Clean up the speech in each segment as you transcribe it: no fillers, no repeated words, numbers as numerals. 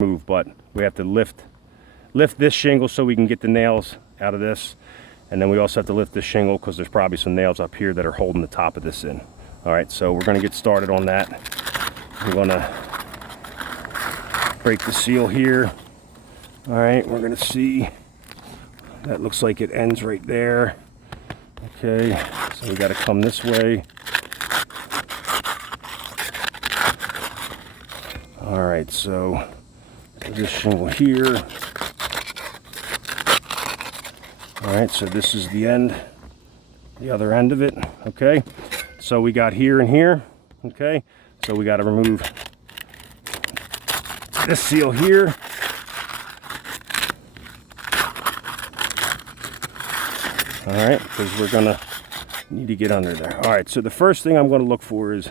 move, but we have to lift this shingle so we can get the nails out of this, and then we also have to lift this shingle because there's probably some nails up here that are holding the top of this in. All right, so we're going to get started on that. I'm going to break the seal here. All right, we're going to see that looks like it ends right there. Okay, so we got to come this way. All right, so this shingle here. All right, so this is the end, the other end of it. Okay, so we got here and here. Okay, so we got to remove this seal here. All right, because we're gonna need to get under there. All right, so the first thing I'm going to look for is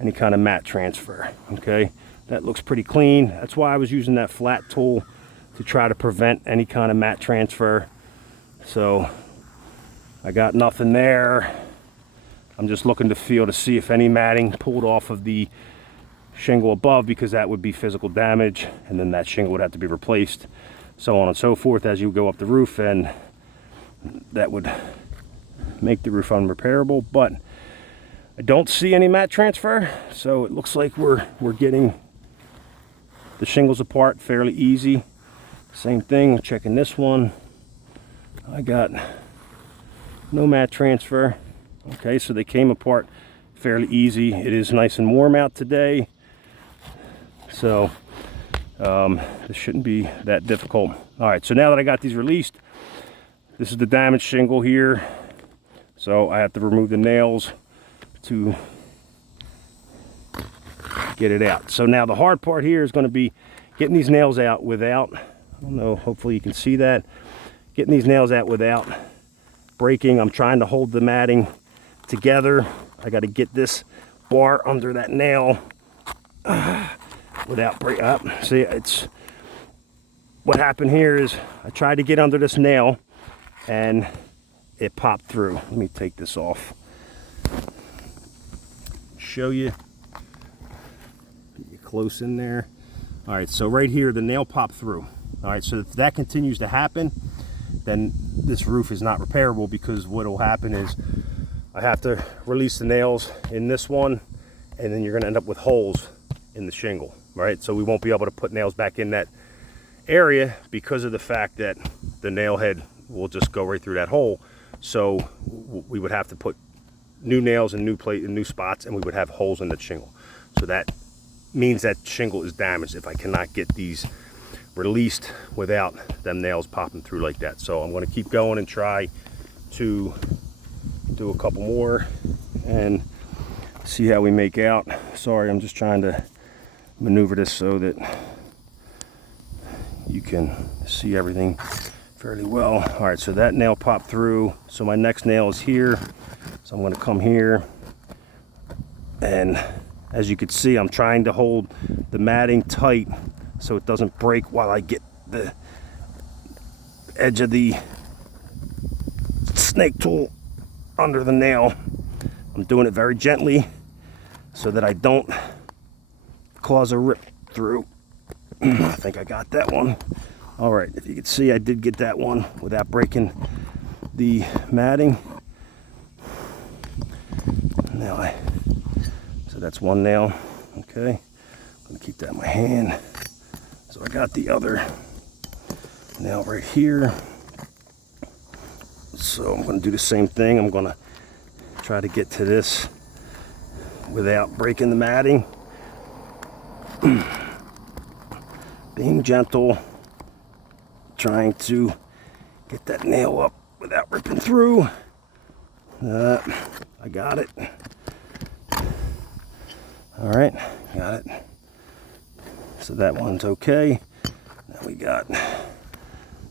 any kind of mat transfer. Okay, that looks pretty clean. That's why I was using that flat tool to try to prevent any kind of mat transfer. So I got nothing there. I'm just looking to feel to see if any matting pulled off of the shingle above, because that would be physical damage, and then that shingle would have to be replaced, so on and so forth as you go up the roof, and that would make the roof unrepairable. But I don't see any mat transfer, so it looks like we're getting the shingles apart fairly easy. Same thing, checking this one. I got no mat transfer. Okay, so they came apart fairly easy. It is nice and warm out today, so this shouldn't be that difficult. All right, so now that I got these released, this is the damaged shingle here, so I have to remove the nails to get it out. So now the hard part here is going to be getting these nails out without, I don't know, hopefully you can see that, getting these nails out without breaking. I'm trying to hold the matting together. I got to get this bar under that nail without break up. See, it's what happened here is I tried to get under this nail and it popped through. Let me take this off, show you, get you close in there. All right, so right here the nail popped through. All right, so if that continues to happen, then this roof is not repairable, because what will happen is I have to release the nails in this one, and then you're going to end up with holes in the shingle, right? So we won't be able to put nails back in that area because of the fact that the nail head will just go right through that hole. So we would have to put new nails and new plate in new spots, and we would have holes in the shingle. So that means that shingle is damaged if I cannot get these released without them nails popping through like that. So I'm going to keep going and try to do a couple more and see how we make out. Sorry, I'm just trying to maneuver this so that you can see everything fairly well. All right, so that nail popped through, so my next nail is here. So I'm going to come here, and as you can see, I'm trying to hold the matting tight so it doesn't break while I get the edge of the snake tool under the nail. I'm doing it very gently so that I don't cause a rip through. I think I got that one. All right, if you can see, I did get that one without breaking the matting. Now so that's one nail. Okay, I'm gonna keep that in my hand. So I got the other nail right here. So I'm going to do the same thing. I'm going to try to get to this without breaking the matting. Being gentle, trying to get that nail up without ripping through. I got it. All right, got it. So that one's okay. Now we got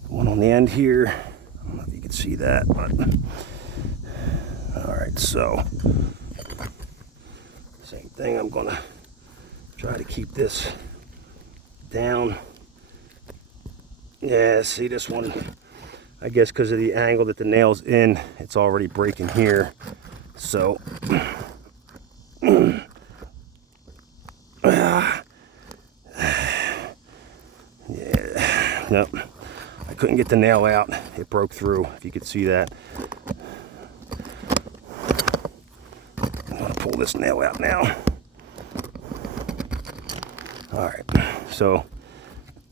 one on the end here. I don't know if you can see that, but all right, so same thing. I'm gonna try to keep this down. Yeah, see this one, I guess because of the angle that the nail's in, it's already breaking here. So Nope. I couldn't get the nail out. It broke through, if you could see that. I'm gonna pull this nail out now. All right, so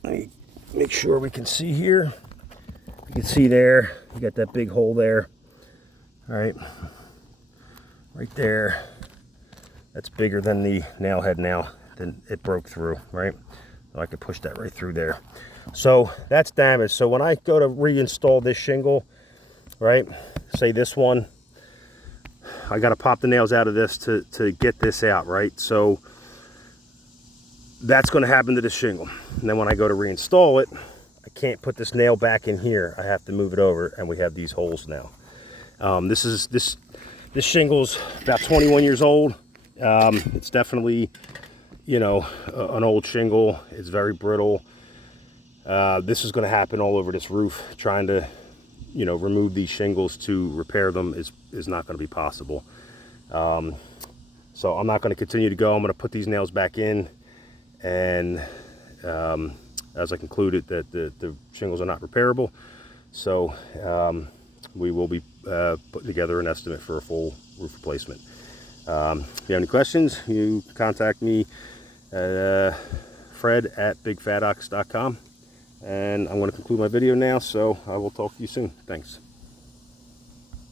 let me make sure we can see here. You can see there, you got that big hole there. All right, right there. That's bigger than the nail head now. Then it broke through, right? So I could push that right through there. So that's damaged. So when I go to reinstall this shingle, right, say this one, I got to pop the nails out of this to get this out, right? So that's going to happen to the shingle. And then when I go to reinstall it, I can't put this nail back in here. I have to move it over, and we have these holes now. This shingle's about 21 years old. It's definitely, you know, an old shingle. It's very brittle. This is going to happen all over this roof. Trying to, you know, remove these shingles to repair them is not going to be possible. So I'm not going to continue to go. I'm going to put these nails back in, and as I concluded that the shingles are not repairable, so we will be putting together an estimate for a full roof replacement. If you have any questions, you contact me at fred@bigfatox.com. And I'm going to conclude my video now, so I will talk to you soon. Thanks.